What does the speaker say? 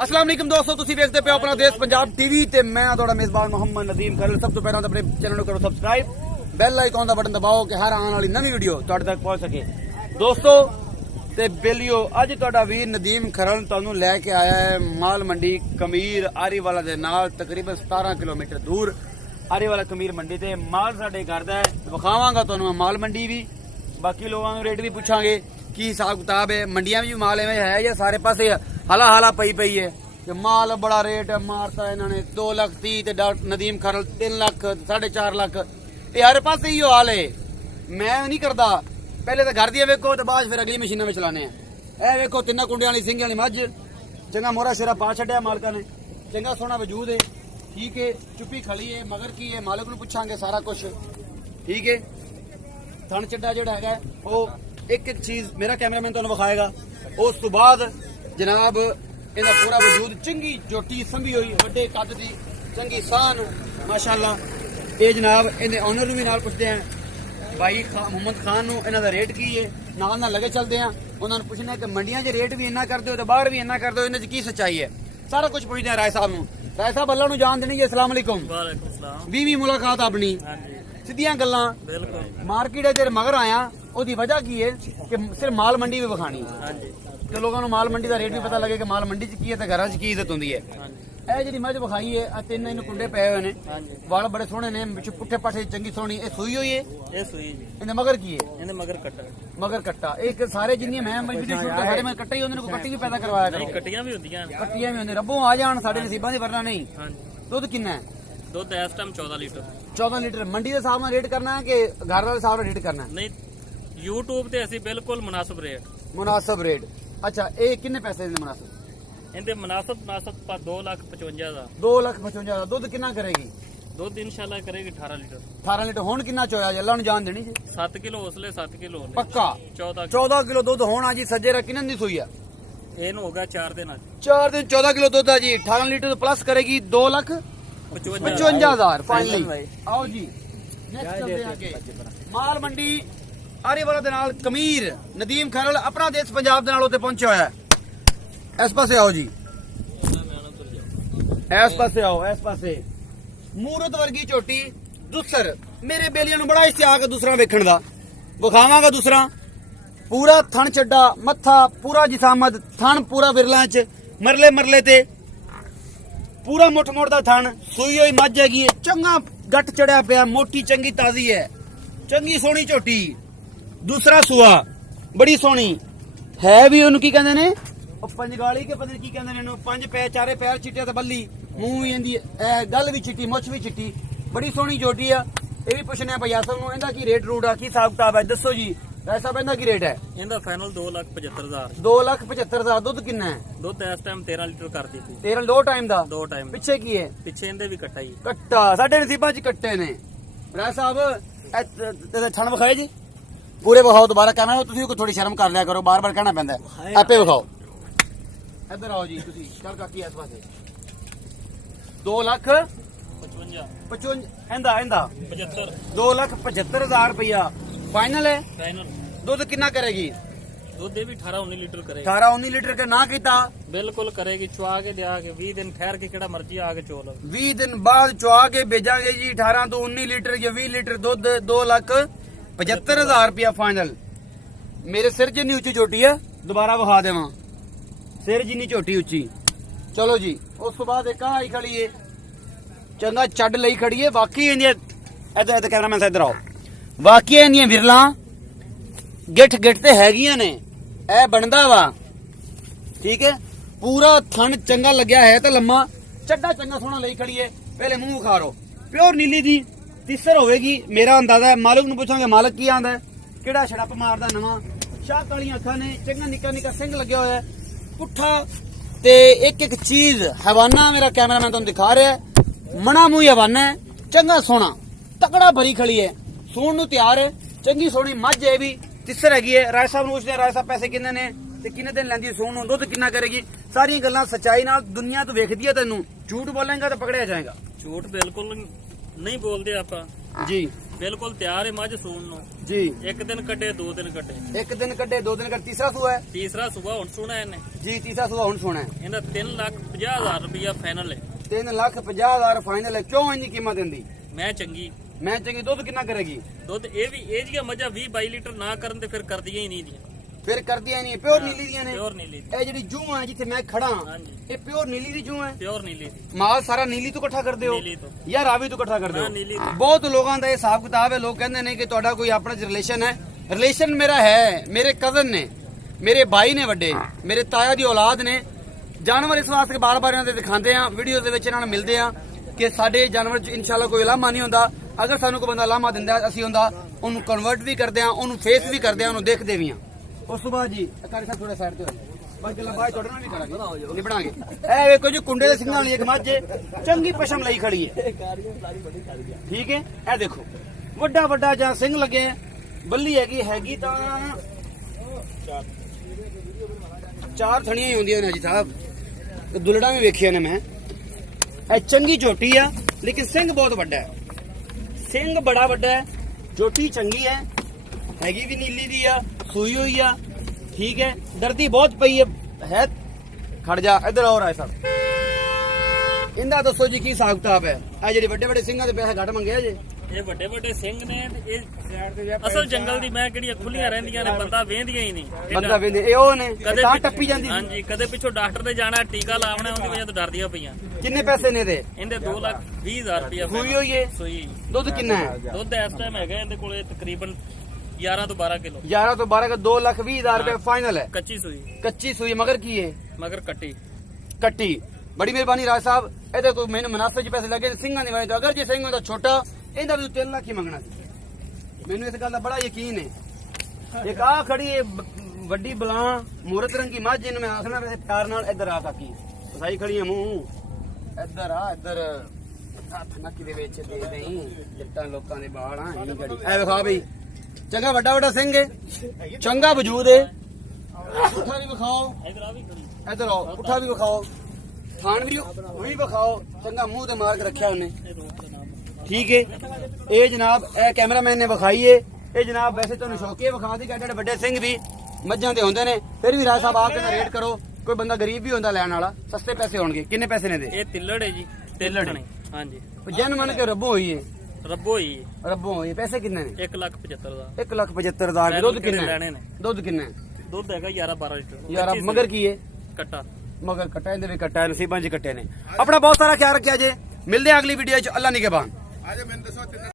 अस्सलाम वालेकुम दोस्तों, तुसी देखते पे अपना देश पंजाब टीवी ते मैं थोड़ा मेजबान मोहम्मद नदीम खरल। सब तो पहले अपने चैनल को करो सब्सक्राइब, बेल आइकॉन का बटन दबाओ कि हर आने वाली नवी वीडियो तुहाडे तक पहुंच सके। दोस्तों ते बेलियो अज तुहाडा वीर नदीम खरल तुहानू लेके आया है माल मंडी कमीर आरीवाला दे नाल तकरीबन 17 किलोमीटर दूर आरीवाला कमीर मंडी ते माल साडे करदा है। विखावांगा तुहानू माल मंडी भी, बाकी लोगों को रेट भी पूछांगे की हिसाब किताब है। मंडियां भी माल एवं है या सारे पासे हाला हाला पई पई है कि माल बड़ा रेट मारता है इन्होंने 2,30,000 ते डॉक्टर नदीम खरल 3 लाख 4.5 लाख ये हर पासे ही हाल है। मैं नहीं करता, पहले तो घर दिया वेखो तो बाद फिर अगली मशीनों में चलाने हैं। वेखो 3 कुंडियां वाली सिंघियां वाली मझ चंगा मोरा शेरा पा छड्या मालका ने, चंगा सोना वजूद है, ठीक है, चुप्पी खड़ी है, मगर की है मालिक नूं पुछांगे सारा कुछ, ठीक है। थन चड्डा जिहड़ा है वो एक एक चीज मेरा कैमरामैन तुहानूं विखाएगा। उस तो बाद जनाब इहदा पूरा वजूद चंगी जोटी संभी हुई वड्डे कद दी चंगी शान माशाअल्लाह। ये जनाब इहदे ऑनर नूं भी नाल पुछदे हैं भाई मोहम्मद खान नूं इन्हां दा रेट की है, नाल नाल लगे चलदे हैं। उन्हां नूं पुछना कि मंडियां 'च रेट भी इन्ना करदे हो ते बाहर भी इन्ना करदे हो, इन्हां 'च की सच्चाई है, सारा कुछ पुछदे हैं राय साहब नूं। राय साहब अल्लाह नूं जान देनी जी। अस्सलाम वालेकुम। वालेकुम सलाम। 20वीं मुलाकात अपनी, सीधियां गल्लां, बिल्कुल मार्केट जेरे मगर आया ओदी वजह की है कि सिर्फ माल मंडी भी विखानी तो लोगों को माल मंडी का रेट भी पता लगे कि माल मंडी च की है ते घरां च की इज्जत होंदी है। ਇਹ ਜਿਹੜੀ ਮੱਝ ਵਿਖਾਈ ਹੈ ਆ ਤਿੰਨ ਇਹਨੂੰ ਕੁੰਡੇ ਪਏ ਹੋਏ ਨੇ, ਵਾਲ ਬੜੇ ਸੋਹਣੇ ਨੇ, ਵਿੱਚ ਪੁੱਠੇ ਪਾਠੇ ਚੰਗੀ ਸੋਹਣੀ। ਇਹ ਸੂਈ ਹੋਈ ਹੈ, ਇਹ ਸੂਈ ਜੀ। ਇਹਦੇ ਮਗਰ ਕੀ ਹੈ? ਇਹਦੇ ਮਗਰ ਕੱਟਾ। ਮਗਰ ਕੱਟਾ। ਇੱਕ ਸਾਰੇ ਜਿੰਨੀਆਂ ਮੈਂ ਵੀਡੀਓ ਸ਼ੂਟ ਕਰ ਸਾਰੇ ਮੈਂ ਕੱਟੇ ਹੀ ਹੁੰਦੇ ਨੇ, ਕੋਈ ਕੱਟੀ ਵੀ ਪੈਦਾ ਕਰਵਾਇਆ ਕਰੋ। ਕੱਟੀਆਂ ਵੀ ਹੁੰਦੀਆਂ ਨੇ, ਕੱਟੀਆਂ ਵੀ ਹੁੰਦੀਆਂ, ਰੱਬੋਂ ਆ ਜਾਣ ਸਾਡੇ ਨਸੀਬਾਂ ਦੀ ਵਰਨਾ ਨਹੀਂ। ਦੁੱਧ ਕਿੰਨਾ ਹੈ? ਦੁੱਧ ਇਸ ਟਾਈਮ 14 ਲੀਟਰ। 14 ਲੀਟਰ। ਮੰਡੀ ਦੇ ਹਿਸਾਬ ਨਾਲ ਰੇਟ ਕਰਨਾ ਹੈ ਕਿ ਘਰ ਵਾਲੇ ਹਿਸਾਬ ਨਾਲ ਰੇਟ ਕਰਨਾ ਹੈ? ਨਹੀਂ, YouTube ਤੇ ਅਸੀਂ ਬਿਲਕੁਲ ਮੁਨਾਸਬ ਰੇਟ। ਮੁਨਾਸਬ ਰੇਟ। ਅੱਛਾ, ਇਹ ਕਿੰਨੇ ਪੈਸੇ ਦੇ ਮੁਨਾਸਬ? ਇਹਦੇ ਮੁਨਾਸਬ ਪਰ 2,55,000 ਦਾ। 2,55,000 ਦਾ। ਦੁੱਧ ਕਿੰਨਾ ਕਰੇਗੀ? ਦੁੱਧ ਇਨਸ਼ਾਅੱਲਾ ਕਰੇਗੀ 18 ਲੀਟਰ। 18 ਲੀਟਰ। ਹੁਣ ਕਿੰਨਾ ਚੋਇਆ ਜੀ? ਅੱਲਾ ਨੂੰ ਜਾਣ ਦੇਣੀ ਜੀ। 7 ਕਿਲੋ ਉਸਲੇ 7 ਕਿਲੋ ਪੱਕਾ 14 ਕਿਲੋ ਦੁੱਧ ਹੋਣਾ ਜੀ। ਸੱਜੇ ਰਾ ਕਿੰਨਾਂ ਦੀ ਸੂਈ ਆ? ਇਹਨੂੰ ਹੋ ਗਿਆ 4 ਦਿਨ। 4 ਦਿਨ 14 ਕਿਲੋ ਦੁੱਧ ਆ ਜੀ। 18 ਲੀਟਰ ਪਲੱਸ ਕਰੇਗੀ 2,55,000 ਫਾਈਨਲੀ। ਆਓ ਜੀ ਨੈਕਸਟ ਚਲਦੇ ਹਾਂ ਅੱਗੇ। ਮਾਲ ਮੰਡੀ ਆਰੀਵਾਲਾ ਦੇ ਨਾਲ ਕਮੀਰ ਨਦੀਮ ਖਰਲ ਆਪਣਾ ਦੇਸ਼ ਪੰਜਾਬ ਦੇ ਨਾਲ ਉੱਤੇ ਪਹੁੰਚਿਆ ਹੋਇਆ ਹੈ। ਇਸ ਪਾਸੇ ਆਓ ਜੀ, ਇਸ ਪਾਸੇ ਆਓ, ਇਸ ਪਾਸੇ ਮੂਰਤ ਵਰਗੀ ਝੋਟੀ ਦੁਸਰ। ਮੇਰੇ ਬੇਲੀਆਂ ਨੂੰ ਬੜਾ ਇਸ਼ਤਿਆਕ ਦੂਸਰਾ ਵੇਖਣ ਦਾ, ਵਿਖਾਵਾਂਗਾ ਦੂਸਰਾ। ਪੂਰਾ ਥਣ ਚੱਡਾ, ਮੱਥਾ ਪੂਰਾ ਜਿਸਾਮਤ, ਥਣ ਪੂਰਾ ਵਿਰਲਾਂ ਚ, ਮਰਲੇ ਮਰਲੇ ਤੇ ਪੂਰਾ ਮੁੱਠ ਮੁੱਠ ਦਾ ਥਣ। ਸੂਈ ਹੋਈ ਮੱਝ ਹੈਗੀ, ਚੰਗਾ ਗੱਟ ਚੜਿਆ ਪਿਆ, ਮੋਟੀ ਚੰਗੀ ਤਾਜ਼ੀ ਹੈ, ਚੰਗੀ ਸੋਹਣੀ ਝੋਟੀ। ਦੂਸਰਾ ਸੂਆ ਬੜੀ ਸੋਹਣੀ ਹੈ ਵੀ। ਉਹਨੂੰ ਕੀ ਕਹਿੰਦੇ ਨੇ? ਉਹ ਪੰਜਗਾਲੀ ਕੇ ਪਤਾ ਨੀ ਕੀ ਕਹਿੰਦੇ ਨੇ ਇਹਨੂੰ। 5 ਪੈਰ 4 ਪੈਰ ਚਿੱਟੇ ਤੇ ਬੱਲੀ, ਮੂੰਹ ਵੀ ਇਹਦੀ ਗੱਲ ਵੀ ਚਿੱਟੀ, ਮੁੱਛ ਵੀ ਚਿੱਟੀ, ਬੜੀ ਸੋਹਣੀ ਝੋਟੀ ਆ। ਇਹ ਵੀ ਪੁੱਛਣਾ ਭਾਈ ਅਸਲ ਨੂੰ ਇਹਦਾ ਕੀ ਰੇਟ ਰੂਟ ਆ, ਕੀ ਹਿਸਾਬ ਕਿਤਾਬ ਹੈ, ਦੱਸੋ ਜੀ। ਰਾਏ ਸਾਹਿਬ ਇਹਦਾ ਕੀ ਰੇਟ ਹੈ? ਇਹਦਾ ਫਾਈਨਲ 2,75,000। 2,75,000। ਦੁੱਧ ਕਿੰਨਾ ਹੈ? ਦੁੱਧ ਇਸ ਟਾਈਮ 13 ਲੀਟਰ ਕਰ ਦਿੱਤੀ। 13 ਦੋ ਟਾਈਮ ਦਾ? 2 ਟਾਈਮ। ਪਿੱਛੇ ਕੀ ਹੈ? ਪਿੱਛੇ ਇਹਦੇ ਵੀ ਕੱਟਾ ਹੀ। ਕੱਟਾ। ਸਾਡੇ ਨਸੀਬਾਂ 'ਚ ਕੱਟੇ ਨੇ। ਰਾਏ ਸਾਹਿਬ ਥਣ ਵਿਖਾਏ ਜੀ ਪੂਰੇ ਵਿਖਾਓ। ਦੁਬਾਰਾ ਕਹਿਣਾ ਤੁਸੀਂ ਕੋਈ ਥੋੜੀ ਸ਼ਰਮ ਕਰ ਲਿਆ ਕਰੋ, ਬਾਰ ਬਾਰ ਕਹਿਣਾ ਪੈਂਦਾ, ਆਪੇ ਵਿਖਾਓ। ਇੱਧਰ ਆਓ ਜੀ ਤੁਸੀਂ। ਚੱਲ ਕਾਕੀ ਇਸ ਪਾਸੇ। 2,55,000 ਇਹਦਾ 75। 2,75,000 ਰੁਪਇਆ ਫਾਈਨਲ ਹੈ। ਫਾਈਨਲ। ਦੁੱਧ ਕਿੰਨਾ ਕਰੇਗੀ? ਦੁੱਧ ਇਹ ਵੀ 18-19 ਲੀਟਰ ਕਰੇਗੀ। 18-19 ਲੀਟਰ ਕੇ ਨਾ ਕੀਤਾ ਬਿਲਕੁਲ ਕਰੇਗੀ। ਚੁਆ ਕੇ ਲਿਆ ਕੇ 20 ਦਿਨ ਠਹਿਰ ਕੇ ਕਿਹੜਾ ਮਰਜ਼ੀ ਆ ਕੇ ਚੋਲ 20 ਦਿਨ ਬਾਅਦ ਚੁਆ ਕੇ ਭੇਜਾਂਗੇ ਜੀ। 18 ਤੋਂ 19 ਲੀਟਰ ਜਾਂ 20 ਲੀਟਰ ਦੁੱਧ। 2,75,000 ਰੁਪਇਆ ਫਾਈਨਲ। ਮੇਰੇ ਸਿਰ ਜਿੰਨੀ ਉੱਚੀ ਝੋਟੀ ਹੈ, ਦੁਬਾਰਾ ਵਿਖਾ ਦੇਵਾਂ, ਸਿਰ ਜਿੰਨੀ ਝੋਟੀ ਉੱਚੀ। ਚਲੋ ਜੀ। ਉਸ ਤੋਂ ਬਾਅਦ ਇੱਕ ਆਈ ਖੜੀ ਏ, ਚੰਗਾ ਛੱਡ ਲਈ ਖੜੀ ਏ। ਬਾਕੀ ਇਹਦੀਆਂ ਇੱਧਰ ਕੈਮਰਾਮੈਨ ਸਾਹਿਬ ਇੱਧਰ ਆਓ। ਬਾਕੀ ਇਹਦੀਆਂ ਵਿਰਲਾਂ ਗਿੱਠ ਗਿੱਠ ਤੇ ਹੈਗੀਆਂ ਨੇ। ਇਹ ਬਣਦਾ ਵਾ, ਠੀਕ ਹੈ। ਪੂਰਾ ਥਣ ਚੰਗਾ ਲੱਗਿਆ ਹੈ ਤੇ ਲੰਮਾ ਚੱਡਾ ਚੰਗਾ ਸੋਹਣਾ ਲਈ ਖੜੀ ਏ। ਪਹਿਲੇ ਮੂੰਹ ਵਿਖਾਰੋ। ਪਿਓਰ ਨੀਲੀ ਦੀ ਤਿਸਰ ਹੋਵੇਗੀ ਮੇਰਾ ਅੰਦਾਜ਼ਾ ਹੈ। ਮਾਲਕ ਨੂੰ ਪੁੱਛਾਂਗੇ ਮਾਲਕ ਕੀ ਆਂਦਾ, ਕਿਹੜਾ ਛੜੱਪ ਮਾਰਦਾ ਨਵਾਂ। ਸ਼ਾਹ ਕਾਲੀਆਂ ਅੱਖਾਂ ਨੇ, ਚੰਗਾ ਨਿੱਕਾ ਨਿੱਕਾ ਸਿੰਘ ਲੱਗਿਆ ਹੋਇਆ, ਪੁੱਠਾ ਤੇ ਇੱਕ ਇੱਕ ਚੀਜ਼ ਹਵਾਨਾ ਮੇਰਾ ਕੈਮਰਾਮੈਨ ਤੁਹਾਨੂੰ ਦਿਖਾ ਰਿਹਾ। ਮਣਾ ਮੂੰਹ ਹਵਾਨਾ ਹੈ, ਚੰਗਾ ਸੋਹਣਾ ਤਕੜਾ ਭਰੀ ਖੜੀ ਹੈ, ਸੂਣ ਨੂੰ ਤਿਆਰ ਹੈ, ਚੰਗੀ ਸੋਹਣੀ ਮੱਝ ਹੈ ਵੀ ਤਿਸਰ ਹੈਗੀ ਹੈ। ਰਾਏ ਸਾਹਿਬ ਨੂੰ ਪੁੱਛਦੇ ਰਾਏ ਸਾਹਿਬ ਪੈਸੇ ਕਿੰਨੇ ਨੇ ਤੇ ਕਿੰਨੇ ਦਿਨ ਲੈਂਦੀ ਸੂਣ ਨੂੰ, ਦੁੱਧ ਕਿੰਨਾ ਕਰੇਗੀ, ਸਾਰੀਆਂ ਗੱਲਾਂ ਸੱਚਾਈ ਨਾਲ ਦੁਨੀਆ ਤੋਂ ਵੇਖਦੀ ਹੈ। ਤੈਨੂੰ ਝੂਠ ਬੋਲੇਗਾ ਤਾਂ ਪਕੜਿਆ ਜਾਏਗਾ। ਝੂਠ ਬਿਲਕੁਲ ਨਹੀਂ ਬੋਲਦੇ ਆਪਾਂ ਜੀ। ਬਿਲਕੁਲ ਤਿਆਰ ਹੈ ਮੱਝ ਸੂਣ ਨੂੰ ਜੀ। ਇੱਕ ਦਿਨ ਕੱਢੇ 2 ਦਿਨ ਕੱਢੇ, ਇੱਕ ਦਿਨ ਕੱਢੇ 2 ਦਿਨ ਕੱਢੇ, ਤੀਸਰਾ ਸੂਆ ਹੈ ਤੀਸਰਾ ਸੂਆ ਹੁਣ ਸੂਣਾ ਇਹਨੇ ਜੀ, ਤੀਸਰਾ ਸੂਆ ਹੁਣ ਸੋਣਾ ਹੈ। ਇਹਦਾ 3,50,000 ਰੁਪਇਆ ਫਾਈਨਲ ਹੈ। 3,50,000 ਫਾਈਨਲ ਹੈ। ਕਿਉਂ ਇੰਨੀ ਕੀਮਤ ਦਿੰਦੀ? ਮੈਂ ਚੰਗੀ ਦੁੱਧ ਕਿੰਨਾ ਕਰੇਗੀ? ਦੁੱਧ ਇਹ ਵੀ ਇਹ ਜੀਆਂ ਮੱਝਾਂ 20-22 ਲੀਟਰ ਨਾ ਕਰਨ ਤੇ ਫਿਰ ਕਰਦੀਆਂ ਹੀ ਨਹੀਂ ਦੀਆਂ, ਫਿਰ ਕਰਦੀਆਂ ਨਹੀਂ। ਪਿਓਰ ਨੀਲੀ ਦੀਆਂ ਨੇ? ਪਿਓਰ ਨੀਲੀ ਦੀ। ਇਹ ਜਿਹੜੀ ਜੂਹ ਹੈ ਜਿੱਥੇ ਮੈਂ ਖੜਾ, ਹਾਂਜੀ ਇਹ ਪਿਓਰ ਨੀਲੀ ਦੀ ਜੂਹ ਹੈ? ਪਿਓਰ ਨੀਲੀ ਦੀ। ਮਾਲ ਸਾਰਾ ਨੀਲੀ ਤੋਂ ਇਕੱਠਾ ਕਰਦੇ ਹੋ ਨੀਲੀ ਤੋਂ ਜਾਂ ਰਾਵੀ ਤੋਂ ਇਕੱਠਾ ਕਰਦੇ ਹੋ? ਹਾਂ, ਨੀਲੀ ਤੋਂ। ਬਹੁਤ ਲੋਕਾਂ ਦਾ ਇਹ ਹਿਸਾਬ ਕਿਤਾਬ ਹੈ। ਲੋਕ ਕਹਿੰਦੇ ਨੇ ਕਿ ਤੁਹਾਡਾ ਕੋਈ ਆਪਣਾ ਰਿਲੇਸ਼ਨ ਹੈ। ਰਿਲੇਸ਼ਨ ਮੇਰਾ ਹੈ, ਮੇਰੇ ਕਜ਼ਨ ਨੇ, ਮੇਰੇ ਭਾਈ ਨੇ ਵੱਡੇ, ਮੇਰੇ ਤਾਇਆ ਦੀ ਔਲਾਦ ਨੇ। ਜਾਨਵਰ ਇਸ ਵਾਸਤੇ ਬਾਰ-ਬਾਰ ਇਹਨਾਂ ਦੇ ਦਿਖਾਉਂਦੇ ਆ, ਵੀਡੀਓ ਦੇ ਵਿੱਚ ਇਹਨਾਂ ਨਾਲ ਮਿਲਦੇ ਆ ਕਿ ਸਾਡੇ ਜਾਨਵਰ 'ਚ ਇਨਸ਼ਾਅੱਲਾ ਕੋਈ ਲਾਮਾ ਨਹੀਂ ਹੁੰਦਾ। ਅਗਰ ਸਾਨੂੰ ਕੋਈ ਬੰਦਾ ਲਾਮਾ ਦਿੰਦਾ ਅਸੀਂ ਉਹਨੂੰ ਕਨਵਰਟ ਵੀ ਕਰਦੇ ਆ, ਉਹਨੂੰ ਫੇਸ ਵੀ ਕਰਦੇ ਆ, ਉਹਨੂੰ ਦੇਖਦੇ ਵੀ ਆ। ਉਸ ਤੋਂ ਬਾਅਦ ਜੀ ਅਕਾਰੀ ਸਾਹਿਬ ਥੋੜਾ ਸਾਈਡ ਤੇ ਹੋ ਜਾਓ, ਬਸ ਗੱਲਾਂ ਬਾਅਦ ਤੁਹਾਡੇ ਨਾਲ ਵੀ ਕਰਾਂਗੇ, ਨਿਭਣਾਂਗੇ। ਇਹ ਵੇਖੋ ਜੀ ਕੁੰਡੇ ਦੇ ਸਿੰਘਾਂ ਵਾਲੀ ਇੱਕ ਮੱਝ ਚੰਗੀ ਪਸ਼ਮ ਲਈ ਖੜੀ ਹੈ, ਠੀਕ ਹੈ। ਇਹ ਦੇਖੋ ਵੱਡਾ ਵੱਡਾ ਜਾਂ ਸਿੰਘ ਲੱਗੇ ਆ, ਬੱਲੀ ਹੈਗੀ ਤਾਂ 4 ਥਣੀਆਂ ਹੀ ਹੁੰਦੀਆਂ ਨੇ ਜੀ ਸਾਹਿਬ, ਦੁਲੜਾ ਵੀ ਵੇਖਿਆ ਨੇ ਮੈਂ। ਇਹ ਚੰਗੀ ਝੋਟੀ ਆ, ਲੇਕਿਨ ਸਿੰਘ ਬਹੁਤ ਵੱਡਾ ਹੈ, ਸਿੰਘ ਬੜਾ ਵੱਡਾ ਹੈ। ਝੋਟੀ ਚੰਗੀ ਹੈ, ਹੈਗੀ ਵੀ ਨੀਲੀ ਦੀ ਆ, ਸੂਈ ਹੋਈ ਆ, ਠੀਕ ਹੈ। ਦਰਦੀ ਬਹੁਤ ਪਈ ਹੈ। ਖੜ ਜਾ ਇੱਧਰ ਆਓ ਰਾਏ ਸਾਹਿਬ, ਇਹਦਾ ਦੱਸੋ ਜੀ ਕੀ ਹਿਸਾਬ ਕਿਤਾਬ ਹੈ? ਆ ਜਿਹੜੇ ਵੱਡੇ ਵੱਡੇ ਸਿੰਘਾਂ ਦੇ ਪੈਸੇ ਘੱਟ ਮੰਗਿਆ ਜੇ? ਇਹ ਵੱਡੇ ਵੱਡੇ ਸਿੰਘ ਨੇ ਤੇ ਇਹ ਅਸਲ ਜੰਗਲ ਦੀ ਮੈਂ ਕਿਹੜੀਆਂ ਖੁੱਲੀਆਂ ਰਹਿੰਦੀਆਂ ਨੇ, ਬੰਦਾ ਵੇਂਦੀਆਂ ਹੀ ਨਹੀਂ। ਬੰਦਾ ਵੇਂਦੇ ਇਹ ਉਹ ਨੇ ਤਾਂ ਟੱਪੀ ਜਾਂਦੀ। ਹਾਂਜੀ, ਕਦੇ ਪਿੱਛੋਂ ਡਾਕਟਰ ਦੇ ਜਾਣਾ, ਟੀਕਾ ਲਾਉਣਾ, ਉਹਦੀ ਵਜ੍ਹਾ ਤੋਂ ਡਰਦੀਆਂ ਪਈਆਂ। ਕਿੰਨੇ ਪੈਸੇ ਨੇ ਇਹਦੇ? ਇਹਦੇ 2,20,000 ਰੁਪਇਆ ਸੂਈ ਹੋਈ ਹੈ? ਸੂਈ। ਦੁੱਧ ਕਿੰਨਾ ਹੈ? ਦੁੱਧ ਇਸ ਟਾਈਮ ਹੈਗਾ ਇਹਦੇ ਕੋਲੇ ਤਕਰੀਬਨ 11 ਤੋਂ 12 ਕਿਲੋ। 11 ਤੋਂ 12 का 2,20,000 रुपए फाइनल है। ਕੱਚੀ ਸੂਈ। ਕੱਚੀ ਸੂਈ ਮਗਰ ਕੀ ਹੈ? ਮਗਰ ਕੱਟੀ। ਕੱਟੀ। ਬੜੀ ਮਿਹਰਬਾਨੀ ਰਾਜ ਸਾਹਿਬ, ਇਹਦੇ ਕੋਈ ਮੈਨੂੰ ਮੁਨਾਸਿਬ ਜਿਹੇ ਪੈਸੇ ਲੱਗੇ ਸਿੰਘਾਂ ਦੀ ਵਜ੍ਹਾ। ਅਗਰ ਜੇ ਸਿੰਘ ਹੁੰਦਾ ਛੋਟਾ, ਇਹਦਾ ਵੀ 3 ਲੱਖ ਹੀ ਮੰਗਣਾ ਸੀ। ਮੈਨੂੰ ਇਸ ਗੱਲ ਦਾ ਬੜਾ ਯਕੀਨ ਹੈ। ਇੱਕ ਆ ਖੜੀ ਹੈ ਵੱਡੀ ਬਲਾਂ ਮੂਰਤ ਰੰਗੀ ਮੱਝ, ਇਹਨੂੰ ਮੈਂ ਆਖਣਾ ਵੈਸੇ ਪਿਆਰ ਨਾਲ ਇੱਧਰ ਆ ਕਾਕੀ ਫਸਾਈ ਖੜੀ ਹੈ ਮੂੰਹ, ਇੱਧਰ ਆ, ਇੱਧਰ ਹੱਥ ਨੱਕੀ ਦੇ ਵਿੱਚ ਦੇ ਦੇਈ, ਜੱਟਾਂ ਲੋਕਾਂ ਦੇ ਬਾਲ ਆ ਇਹ ਘੜੀ। ਐ ਵਿਖਾ ਬਈ, ਚੰਗਾ ਵੱਡਾ ਵੱਡਾ ਸਿੰਘ ਹੈ, ਚੰਗਾ ਵਜੂਦ ਹੈ। ਪੁੱਠਾ ਵੀ ਵਿਖਾਓ, ਇਧਰ ਆ ਵੀ ਖੜੀ, ਇੱਧਰ ਆਓ, ਪੁੱਠਾ ਵੀ ਵਿਖਾਓ, ਥਾਣ ਵੀ ਵਿਖਾਓ। ਚੰਗਾ ਮੂੰਹ ਤੇ ਮਾਰ ਕੇ ਰੱਖਿਆ ਉਹਨੇ, ਠੀਕ ਹੈ। ਇਹ ਜਨਾਬ ਇਹ ਕੈਮਰਾਮੈਨ ਨੇ ਵਿਖਾਈ ਏ। ਇਹ ਜਨਾਬ ਵੈਸੇ ਤੁਹਾਨੂੰ ਸ਼ੌਕੀਏ ਵਿਖਾ ਦੀ, ਜਿਹੜੇ ਵੱਡੇ ਸਿੰਘ ਵੀ ਮੱਝਾਂ ਤੇ ਹੁੰਦੇ ਨੇ, ਫਿਰ ਵੀ ਰਾਜ ਸਾਹਿਬ ਆ ਕੇ ਰੇਟ ਕਰੋ। ਕੋਈ ਬੰਦਾ ਗਰੀਬ ਵੀ ਹੁੰਦਾ ਲੈਣ ਵਾਲਾ, ਸਸਤੇ ਪੈਸੇ ਹੋਣਗੇ। ਕਿੰਨੇ ਪੈਸੇ ਨੇ ਦੇ? ਇਹ ਤਿੱਲੜ ਹੈ ਜੀ, ਤਿੱਲੜ ਹੈ। ਹਾਂਜੀ, ਜਨ ਮੰਨ ਕੇ ਰੱਬੋ ਹੋਈ ਏ, ਰੱਬੋ ਹੀ ਰੱਬੋ ਹੋਈ। ਪੈਸੇ ਕਿੰਨੇ ਨੇ? 1,75,000 ਦਾ। 1,75,000। ਦੁੱਧ ਕਿੰਨਾ ਲੈਣੇ ਨੇ? ਦੁੱਧ ਕਿੰਨਾ? ਦੁੱਧ ਹੈਗਾ 11-12 ਲੀਟਰ। ਯਾਰ ਮਗਰ ਕੀ ਏ? ਕੱਟਾ। ਮਗਰ ਕੱਟਾ, ਇਹਦੇ ਵੀ ਕੱਟਾ, ਨਸੀਬਾਂ 'ਚ ਕੱਟੇ ਨੇ। ਆਪਣਾ ਬਹੁਤ ਸਾਰਾ ਖਿਆਲ ਰੱਖਿਆ ਜੇ। ਮਿਲਦੇ ਆ ਅਗਲੀ ਵੀਡੀਓ 'ਚ। ਅੱਲਾ ਨਿਗਹਿਬਾਨ।